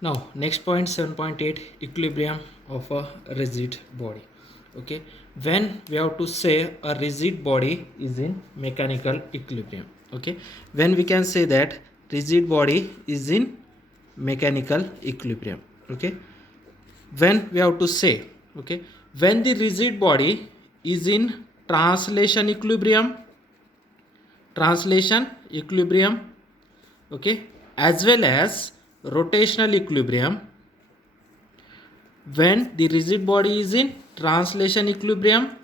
Now, next point 7.8, equilibrium of a rigid body. Okay, when we have to say a rigid body is in mechanical equilibrium. Okay, when we can say that rigid body is in mechanical equilibrium. Okay, when we have to say, okay, when the rigid body is in translation equilibrium, okay, as well as rotational equilibrium. When the rigid body is in translation equilibrium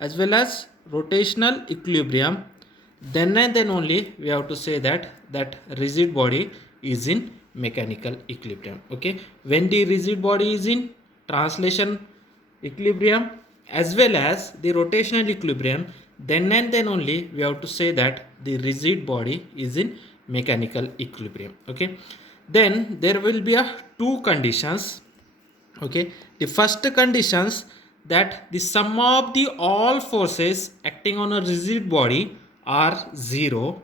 as well as rotational equilibrium, then and then only we have to say that rigid body is in mechanical equilibrium. Okay, when the rigid body is in translation equilibrium as well as the rotational equilibrium, then and then only we have to say that the rigid body is in mechanical equilibrium. Okay, then there will be a two conditions. Okay, the first conditions that the sum of the all forces acting on a rigid body are zero,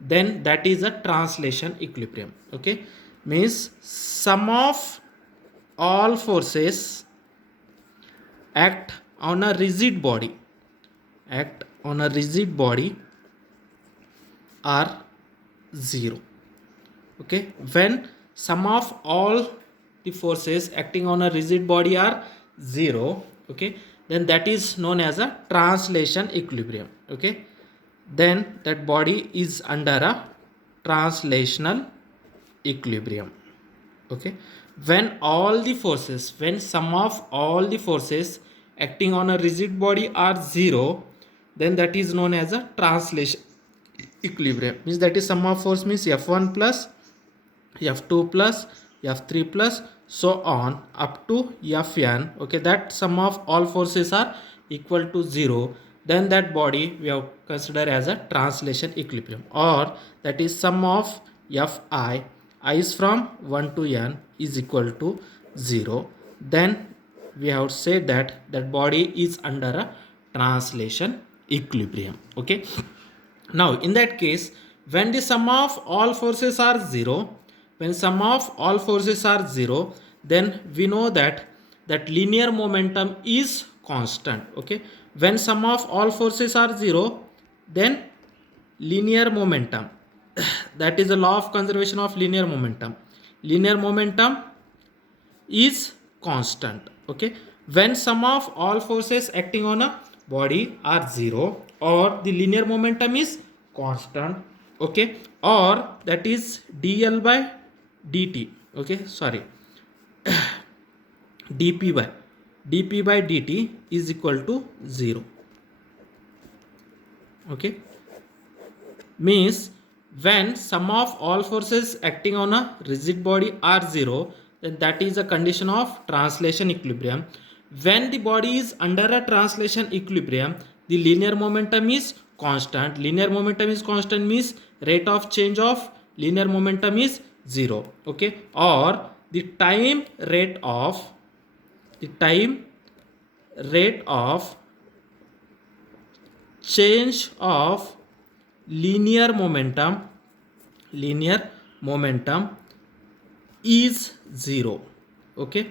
then that is a translation equilibrium. Okay, means sum of all forces act on a rigid body act on a rigid body are zero. Okay, when sum of all the forces acting on a rigid body are zero, okay, then that is known as a translation equilibrium. Okay, then that body is under a translational equilibrium. Okay, when sum of all the forces acting on a rigid body are zero, then that is known as a translation equilibrium. Means that is sum of force means F1 plus F2 plus F3 plus so on up to Fn. Okay, that sum of all forces are equal to zero, then that body we have considered as a translation equilibrium, or that is sum of Fi, I is from 1 to n is equal to 0, then we have said that body is under a translation equilibrium. Okay, now in that case, when the sum of all forces are zero, when sum of all forces are zero, then we know that linear momentum is constant. Okay, when sum of all forces are zero, then linear momentum that is the law of conservation of linear momentum is constant. Okay, when sum of all forces acting on a body are zero, or the linear momentum is constant. Okay, or that is dl by dt. Okay, sorry, dp by dt is equal to 0. Okay, means when sum of all forces acting on a rigid body are zero, then that is a condition of translation equilibrium. When the body is under a translation equilibrium, the linear momentum is constant. Linear momentum is constant means rate of change of linear momentum is zero. Okay, or the time rate of change of linear momentum is zero. Okay,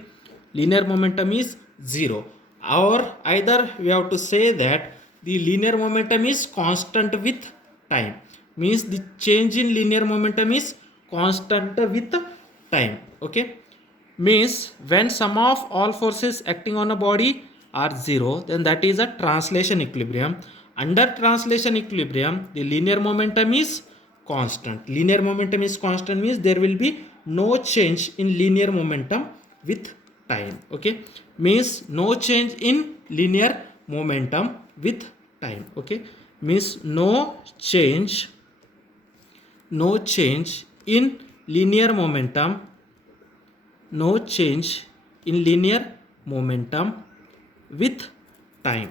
linear momentum is zero, or either we have to say that the linear momentum is constant with time, means the change in linear momentum is constant with time. Okay, means when sum of all forces acting on a body are zero, then that is a translation equilibrium. Under translation equilibrium, the linear momentum is constant. Linear momentum is constant means there will be no change in linear momentum with time. Okay, means no change in linear momentum with time. Okay, means no change in linear momentum no change in linear momentum with time.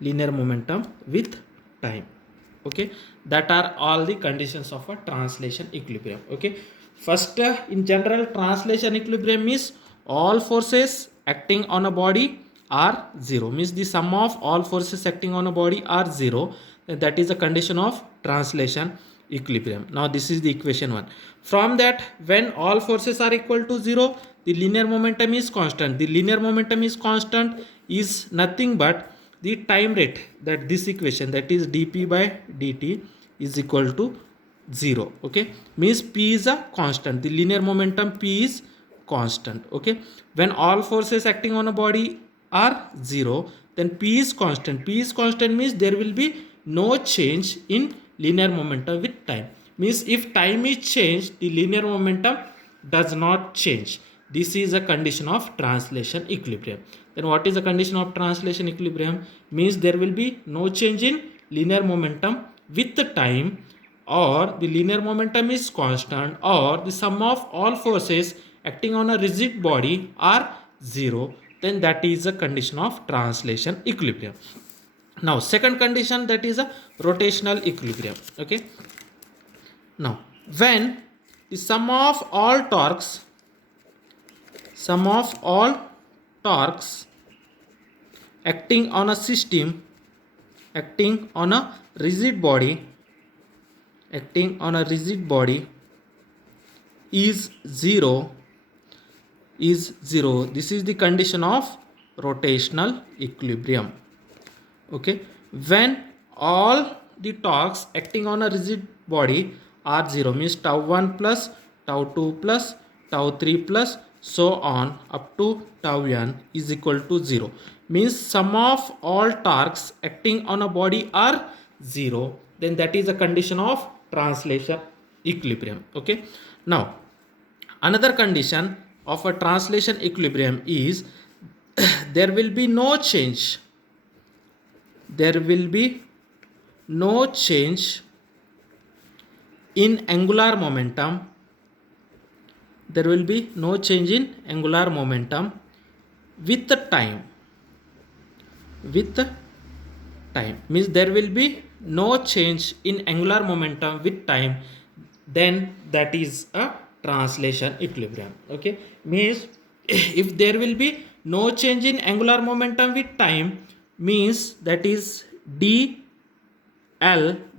Linear momentum with time. Okay, that are all the conditions of a translation equilibrium. Okay, first, in general, translation equilibrium is all forces acting on a body are zero, means the sum of all forces acting on a body are zero, that is a condition of translation. equilibrium. Now this is the equation 1. From that, when all forces are equal to 0, the linear momentum is constant. The linear momentum is constant is nothing but the time rate, that this equation, that is dp by dt is equal to 0. Okay, means p is a constant, the linear momentum p is constant. Okay, when all forces acting on a body are 0, then p is constant. P is constant means there will be no change in linear momentum with time. Means if time is changed, the linear momentum does not change. This is a condition of translation equilibrium. Then what is the condition of translation equilibrium? Means there will be no change in linear momentum with the time, or the linear momentum is constant, or the sum of all forces acting on a rigid body are 0. Then that is a condition of translation equilibrium. Now second condition, that is a rotational equilibrium. Okay, now when the sum of all torques acting on a system, acting on a rigid body is 0, this is the condition of rotational equilibrium. Okay, when all the torques acting on a rigid body are 0, means tau 1 plus tau 2 plus tau 3 plus so on up to tau n is equal to 0, means sum of all torques acting on a body are 0, then that is a condition of translation equilibrium. Okay, now another condition of a translation equilibrium is there will be no change in angular momentum. There will be no change in angular momentum with the time. Means there will be no change in angular momentum with time, then that is a translation equilibrium. Okay, means if there will be no change in angular momentum with time, means that is dl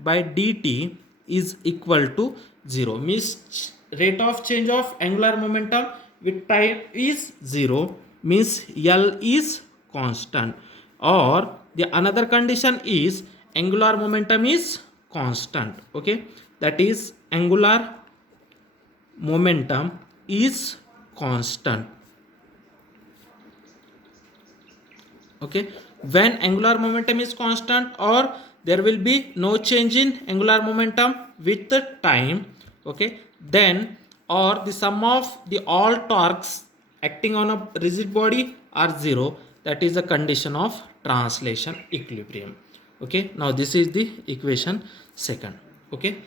by dt is equal to 0, means rate of change of angular momentum with time is 0, means L is constant, or the another condition is angular momentum is constant. Okay, that is angular momentum is constant. Okay, when angular momentum is constant, or there will be no change in angular momentum with the time. Okay, then or the sum of the all torques acting on a rigid body are 0, that is a condition of translation equilibrium. Okay, now this is the equation second. Okay,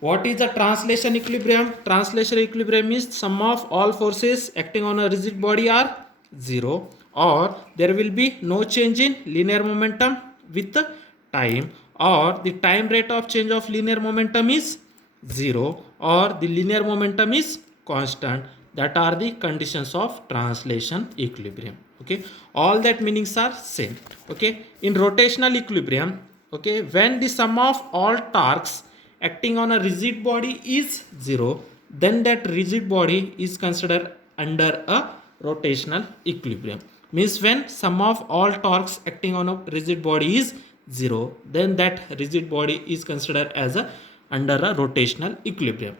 what is the translation equilibrium? Translation equilibrium is sum of all forces acting on a rigid body are 0, or there will be no change in linear momentum with the time, or the time rate of change of linear momentum is 0, or the linear momentum is constant. That are the conditions of translation equilibrium. Okay, all that meanings are same. Okay, in rotational equilibrium, okay, when the sum of all torques acting on a rigid body is 0, then that rigid body is considered under a rotational equilibrium. Means when sum of all torques acting on a rigid body is 0, then that rigid body is considered as a under a rotational equilibrium.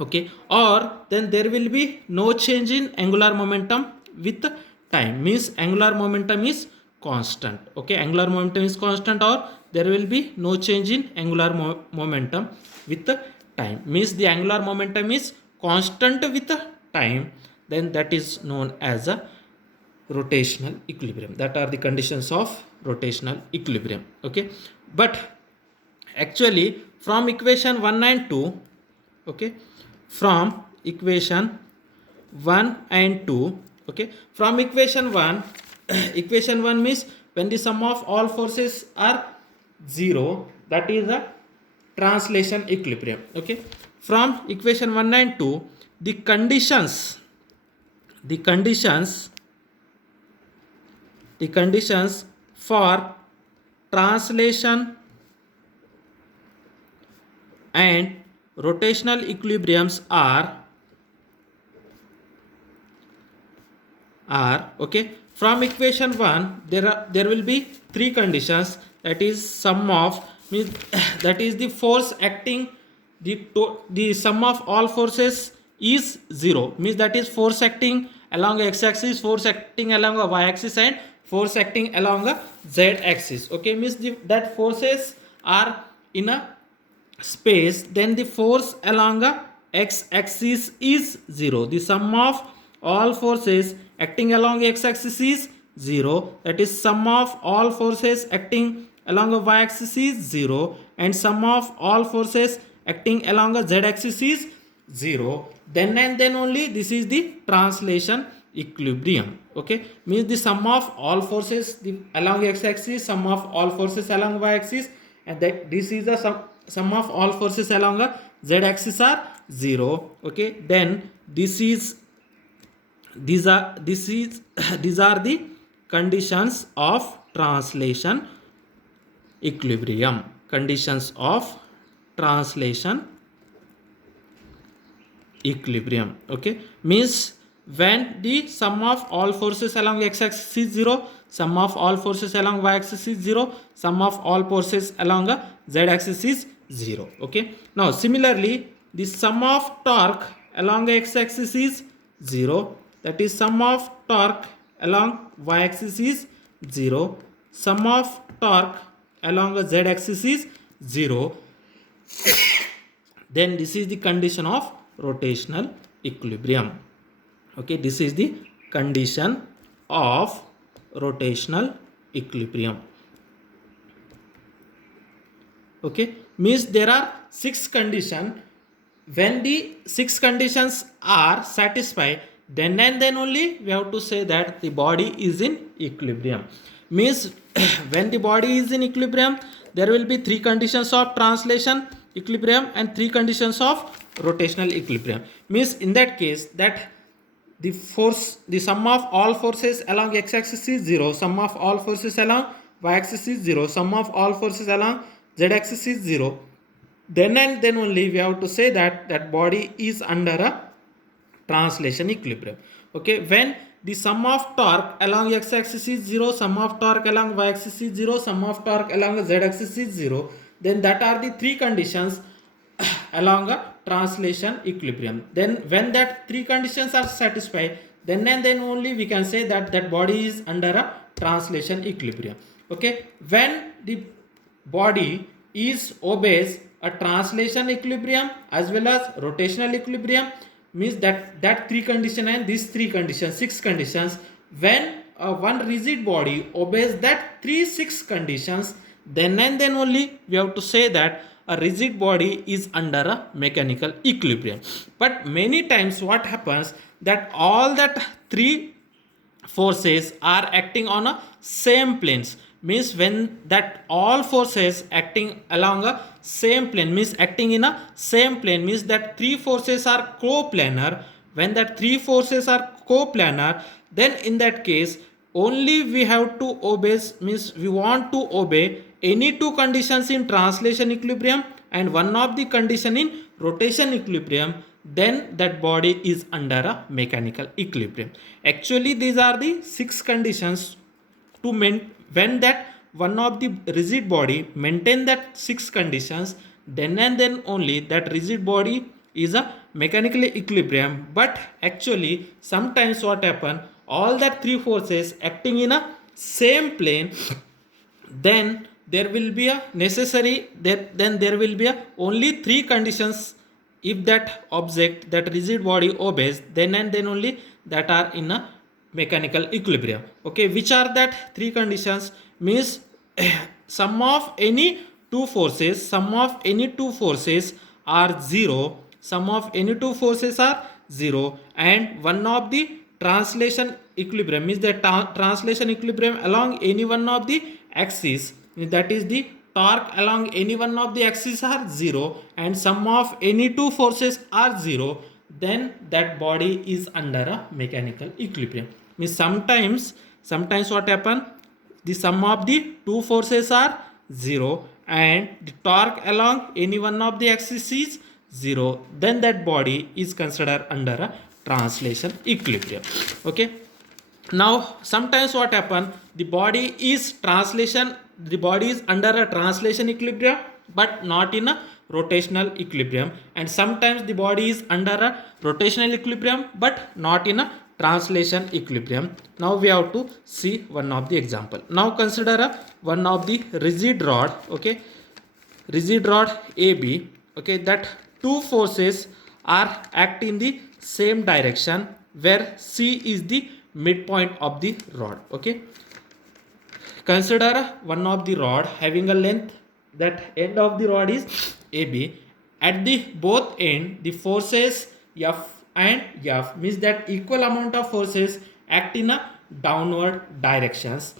Okay, or then there will be no change in angular momentum with time, means angular momentum is constant. Okay, angular momentum is constant, or there will be no change in angular momentum with the time, means the angular momentum is constant with the time, then that is known as a rotational equilibrium. That are the conditions of rotational equilibrium. Okay, but actually from equation 1 and 2, okay, from equation 1 and 2, okay, from equation 1 equation 1 means when the sum of all forces are 0, that is the translation equilibrium. Okay, from equation 1 and 2, the conditions for translation and rotational equilibriums are okay. From equation 1 there will be three conditions, that is sum of means that is the force acting, the sum of all forces is 0, means that is force acting along x axis, force acting along a y axis, and force acting along a z axis. Okay, means that forces are in a space, then the force along a x axis is 0. The sum of all forces acting along x axis is 0, that is sum of all forces acting along a y axis is 0, and sum of all forces acting along a z axis is 0. Then and then only this is the translation equilibrium. Okay, means the sum of all forces along x axis, sum of all forces along y axis, and that this is the sum of all forces along a z axis are 0. Okay, then these are these are the conditions of translation equilibrium. Conditions of translation equilibrium. Okay, means when the sum of all forces along x axis is 0, sum of all forces along y axis is 0, sum of all forces along a z axis is 0. Okay, now similarly the sum of torque along x axis is 0, that is sum of torque along y axis is 0, sum of torque along a z axis is 0. Then this is the condition of rotational equilibrium. Okay, this is the condition of rotational equilibrium. Okay, means there are 6 conditions. When the 6 conditions are satisfied, then and then only we have to say that the body is in equilibrium. Means when the body is in equilibrium, there will be 3 conditions of translation equilibrium and 3 conditions of rotational equilibrium. Means in that case that the sum of all forces along x axis is 0, sum of all forces along y axis is 0, sum of all forces along z axis is 0. Then and then only we have to say that body is under a translation equilibrium. Okay, when the sum of torque along x axis is 0, sum of torque along y axis is 0, sum of torque along z axis is 0, then that are the 3 conditions along a translation equilibrium. Then when that 3 conditions are satisfied, then and then only we can say that body is under a translation equilibrium. Okay, when the body is obeys a translation equilibrium as well as rotational equilibrium, means that 3 condition and these 3 conditions, 6 conditions, when one rigid body obeys that 6 conditions, then and then only we have to say that a rigid body is under a mechanical equilibrium. But many times what happens that all that 3 forces are acting on a same planes, means when that all forces acting along a same plane, means acting in a same plane, means that 3 forces are coplanar. When that 3 forces are coplanar, then in that case only we have to obey, means we want to obey any 2 conditions in translation equilibrium and one of the condition in rotation equilibrium, then that body is under a mechanical equilibrium. Actually these are the 6 conditions to when that one of the rigid body maintain that 6 conditions, then and then only that rigid body is a mechanical equilibrium. But actually sometimes what happen, all that 3 forces acting in a same plane, then there will be a necessary then there will be a only 3 conditions if that object, that rigid body obeys, then and then only that are in a mechanical equilibrium. Okay, which are that 3 conditions? Means sum of any 2 forces, sum of any 2 forces are 0, sum of any 2 forces are 0, and one of the translation equilibrium, means the translation equilibrium along any one of the axis, that is the torque along any one of the axes are 0, and sum of any 2 forces are 0, then that body is under a mechanical equilibrium. Means sometimes what happen, the sum of the 2 forces are 0 and the torque along any one of the axis is 0, then that body is considered under a translation equilibrium. Okay. Now sometimes what happen, the body is under a translation equilibrium but not in a rotational equilibrium, and sometimes the body is under a rotational equilibrium but not in a translation equilibrium. Now we have to see one of the example. Now consider one of the rigid rod. Okay, rigid rod AB. Okay, that two forces are act in the same direction where C is the midpoint of the rod. Okay, consider one of the rod having a length, that end of the rod is AB. At the both end the forces F and F, means that equal amount of forces act in a downward directions.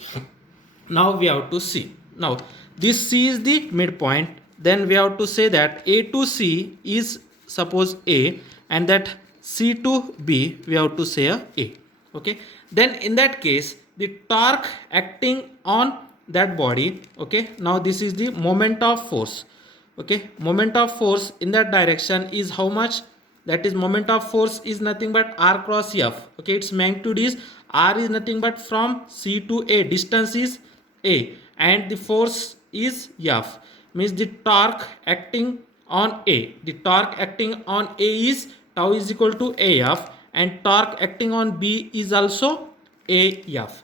Now we have to see. Now this C is the midpoint, then we have to say that A to C is suppose A, and that C to B we have to say A. Okay, then in that case the torque acting on that body. Okay, now this is the moment of force. Okay, moment of force in that direction is how much? That is, moment of force is nothing but R cross F. Okay, its magnitude is R is nothing but from C to A, distance is A, and the force is F, means the torque acting on A. The torque acting on A is tau is equal to AF, and torque acting on B is also AF.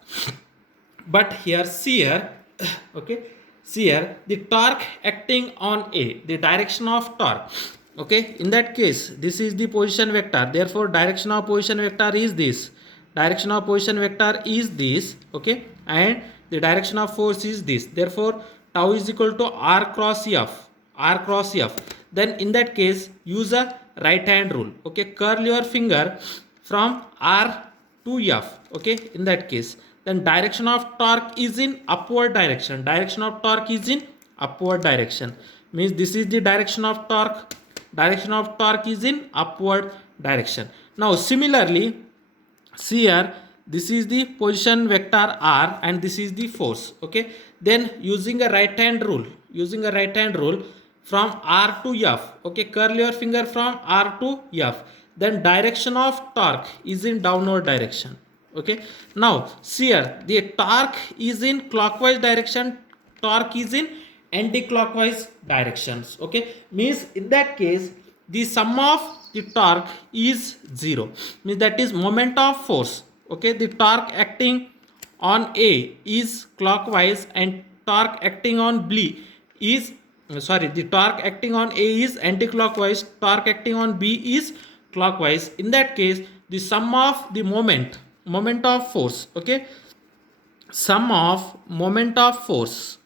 But here see here, okay, see here the torque acting on A, the direction of torque. Okay, in that case this is the position vector, therefore direction of position vector is this, direction of position vector is this. Okay, and the direction of force is this, therefore tau is equal to R cross F, R cross F. Then in that case use a right hand rule. Okay, curl your finger from R to F. Okay, in that case then direction of torque is in upward direction, direction of torque is in upward direction, means this is the direction of torque, direction of torque is in upward direction. Now similarly see here, this is the position vector R and this is the force. Okay, then using a right hand rule, from R to F. Okay, curl your finger from R to F, then direction of torque is in downward direction. Okay, now see here, the torque is in clockwise direction, torque is in anti-clockwise directions. Okay, means in that case the sum of the torque is 0, means that is moment of force. Okay, the torque acting on A is clockwise and torque acting on B is the torque acting on A is anti-clockwise, torque acting on B is clockwise. In that case the sum of the moment of force. Okay, sum of moment of force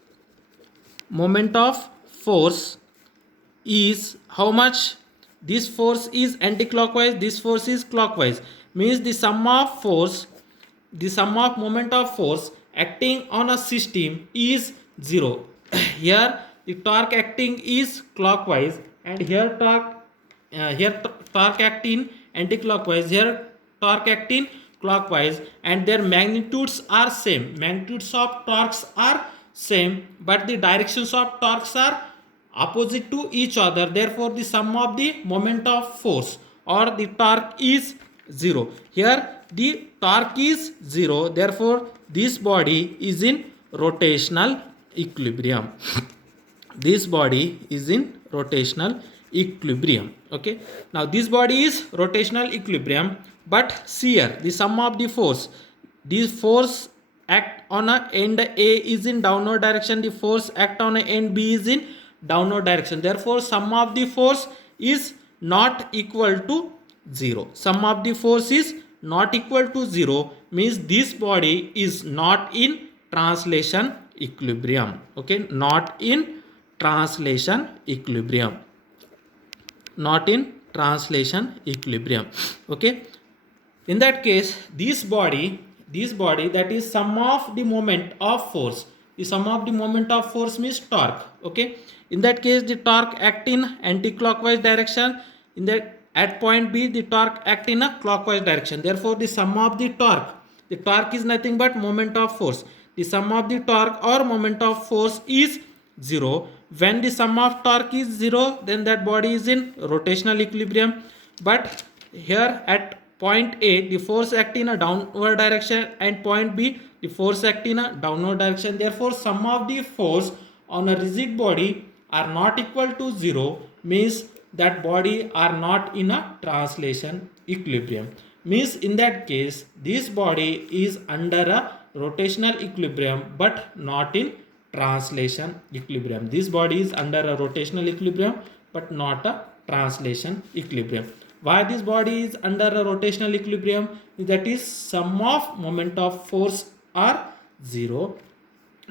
is how much? This force is anti-clockwise, this force is clockwise, means the sum of moment of force acting on a system is 0. Here the torque acting is clockwise and here torque acting anti-clockwise, here torque acting clockwise, and their magnitudes are same, magnitudes of torques are same, but the directions of torques are opposite to each other, therefore the sum of the moment of force or the torque is 0. Here the torque is 0, therefore this body is in rotational equilibrium. This body is in rotational equilibrium. Okay, now this body is rotational equilibrium, but see here the sum of the force, this force act on a end A is in downward direction, the force act on a end B is in downward direction, therefore sum of the force is not equal to 0. Sum of the force is not equal to 0, means this body is not in translation equilibrium. Okay, not in translation equilibrium, not in translation equilibrium. Okay, in that case this body that is sum of the moment of force, the sum of the moment of force means torque. Okay, in that case the torque act in anti-clockwise direction, in that at point B the torque act in a clockwise direction, therefore the sum of the torque is nothing but moment of force, the sum of the torque or moment of force is 0, when the sum of torque is 0, then that body is in rotational equilibrium. But here at point A, the force act in a downward direction, and point B, the force act in a downward direction. Therefore sum of the force on a rigid body are not equal to 0, means that body are not in a translation equilibrium. Means in that case this body is under a rotational equilibrium but not in translation equilibrium. This body is under a rotational equilibrium but not a translation equilibrium. Why this body is under a rotational equilibrium? That is sum of moment of force are 0,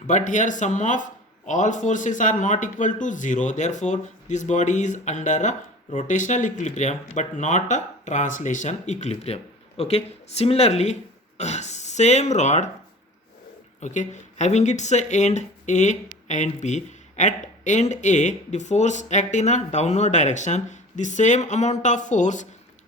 but here sum of all forces are not equal to 0. Therefore this body is under a rotational equilibrium but not a translation equilibrium. Okay, similarly same rod, okay, having its end A and B. At end A, the force act in a downward direction. The same amount of force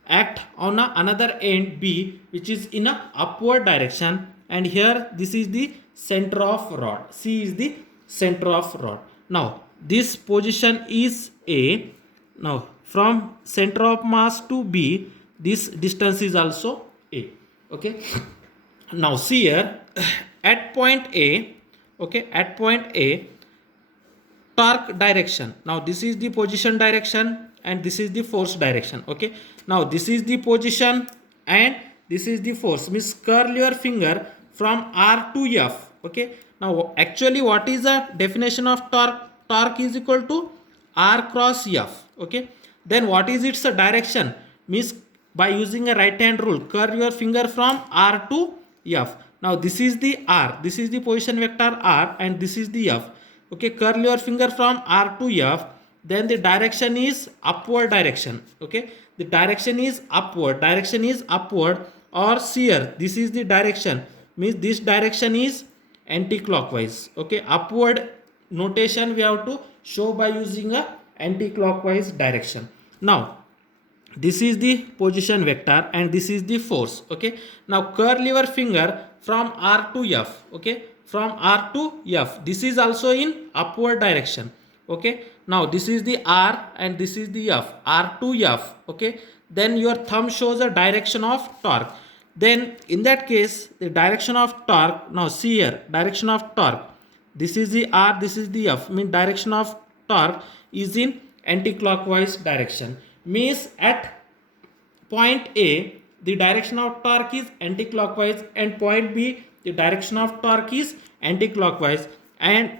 act on another end B, which is in a upward direction. And here this is the center of rod. C is the center of rod. Now this position is A. Now from center of mass to B, this distance is also A. Okay, now see here at point A, okay, at point A, torque direction. Now this is the position direction and this is the force direction. Okay, now this is the position and this is the force. Means curl your finger from R to F. Okay, now actually what is the definition of torque? Torque is equal to R cross F. Okay, then what is its direction? Means by using a right hand rule, curl your finger from R to F. Now this is the R, this is the position vector R, and this is the F. Okay, curl your finger from R to F, then the direction is upward direction. Okay, the direction is upward, or here this is the direction, means this direction is anti-clockwise. Okay, upward notation we have to show by using a anti-clockwise direction. Now this is the position vector and this is the force. Okay, now curl your finger from R to F. Okay, from R to F, this is also in upward direction. Okay, now this is the R and this is the F, R to F. Okay, then your thumb shows a direction of torque. Then in that case the direction of torque, now see here, direction of torque, this is the R, this is the F, means direction of torque is in anti-clockwise direction. Means at point A the direction of torque is anti-clockwise and point B the direction of torque is anti-clockwise, and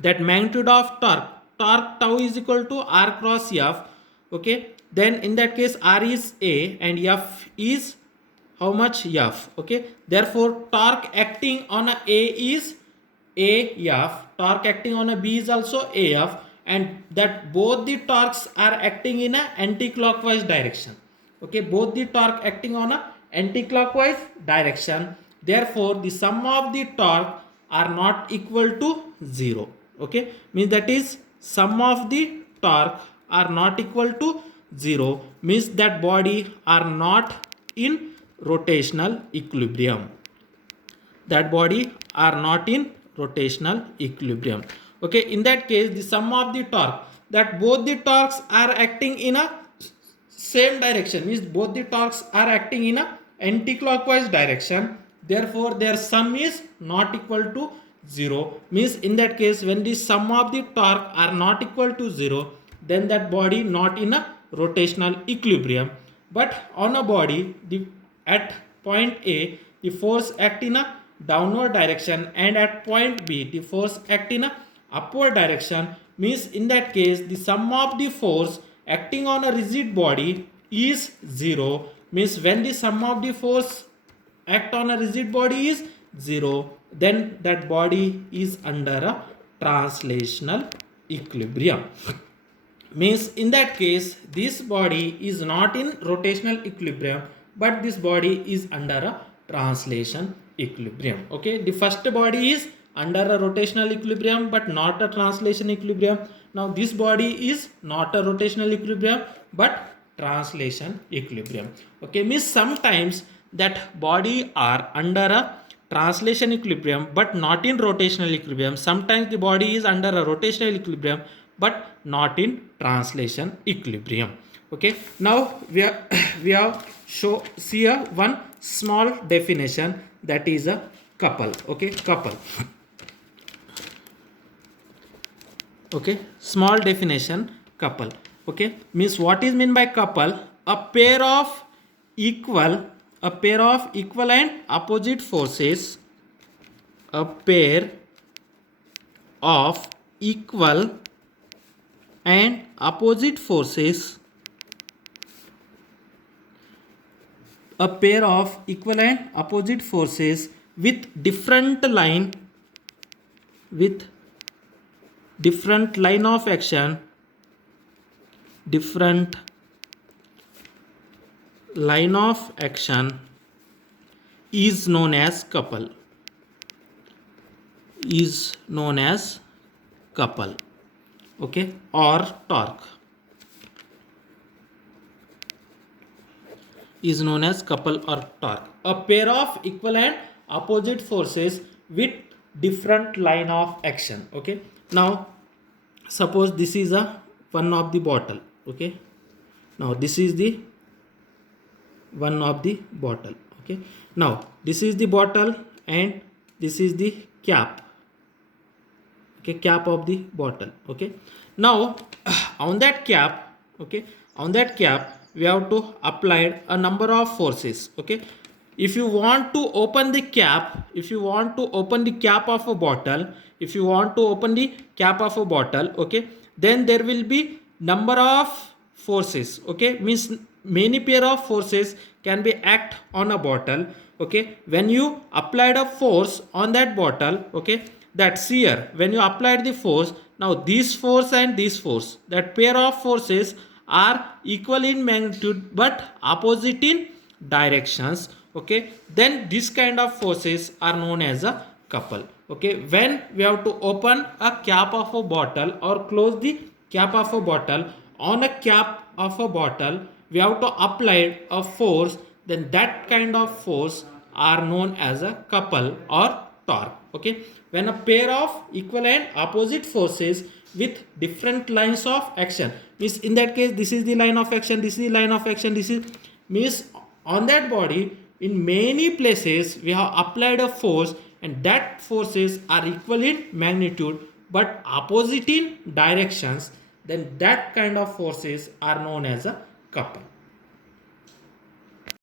that magnitude of torque tau is equal to R cross F. Okay, then in that case R is A and F is how much? F. Okay, therefore torque acting on a is AF, torque acting on a B is also AF, and that both the torques are acting in a anti-clockwise direction. Okay, both the torque acting on a anti-clockwise direction. Therefore the sum of the torque are not equal to 0. Okay, means that is sum of the torque are not equal to 0, means that body are not in rotational equilibrium. That body are not in rotational equilibrium. Okay, in that case the sum of the torque, that both the torques are acting in a same direction, means both the torques are acting in a anti-clockwise direction. Therefore their sum is not equal to 0, means in that case when the sum of the torque are not equal to 0, then that body not in a rotational equilibrium. But on a body, at point A the force act in a downward direction and at point B the force act in a upward direction, means in that case the sum of the force acting on a rigid body is 0, means when the sum of the force act on a rigid body is 0, then that body is under a translational equilibrium. Means in that case this body is not in rotational equilibrium but this body is under a translation equilibrium. Okay, the first body is under a rotational equilibrium but not a translation equilibrium. Now this body is not a rotational equilibrium but translation equilibrium. Okay, means sometimes that body are under a translation equilibrium but not in rotational equilibrium. Sometimes the body is under a rotational equilibrium but not in translation equilibrium. Okay, now we are we have see a one small definition, that is a couple. Okay, couple. Okay, small definition, couple. Okay, means what is mean by couple? A pair of equal and opposite forces, a pair of equal and opposite forces, a pair of equal and opposite forces with different line of action, different line of action is known as couple, is known as couple. Okay, or torque is known as couple or torque. A pair of equal and opposite forces with different line of action. Okay, now suppose this is a one of the bottle. Okay, now this is the one of the bottle. Okay, now this is the bottle and this is the cap. Okay, cap of the bottle. Okay, now on that cap, okay, on that cap we have to apply a number of forces. Okay, if you want to open the cap, if you want to open the cap of a bottle, if you want to open the cap of a bottle, okay, then there will be number of forces. Okay, means many pair of forces can be act on a bottle. Okay, when you applied a force on that bottle, okay, that's here when you applied the force, now this force and this force, that pair of forces are equal in magnitude but opposite in directions. Okay, then this kind of forces are known as a couple. Okay, when we have to open a cap of a bottle or close the cap of a bottle, on a cap of a bottle we have to apply a force, then that kind of force are known as a couple or torque. Okay, when a pair of equal and opposite forces with different lines of action, means in that case this is the line of action, this is the line of action, this is means on that body in many places we have applied a force and that forces are equal in magnitude but opposite in directions, then that kind of forces are known as a couple.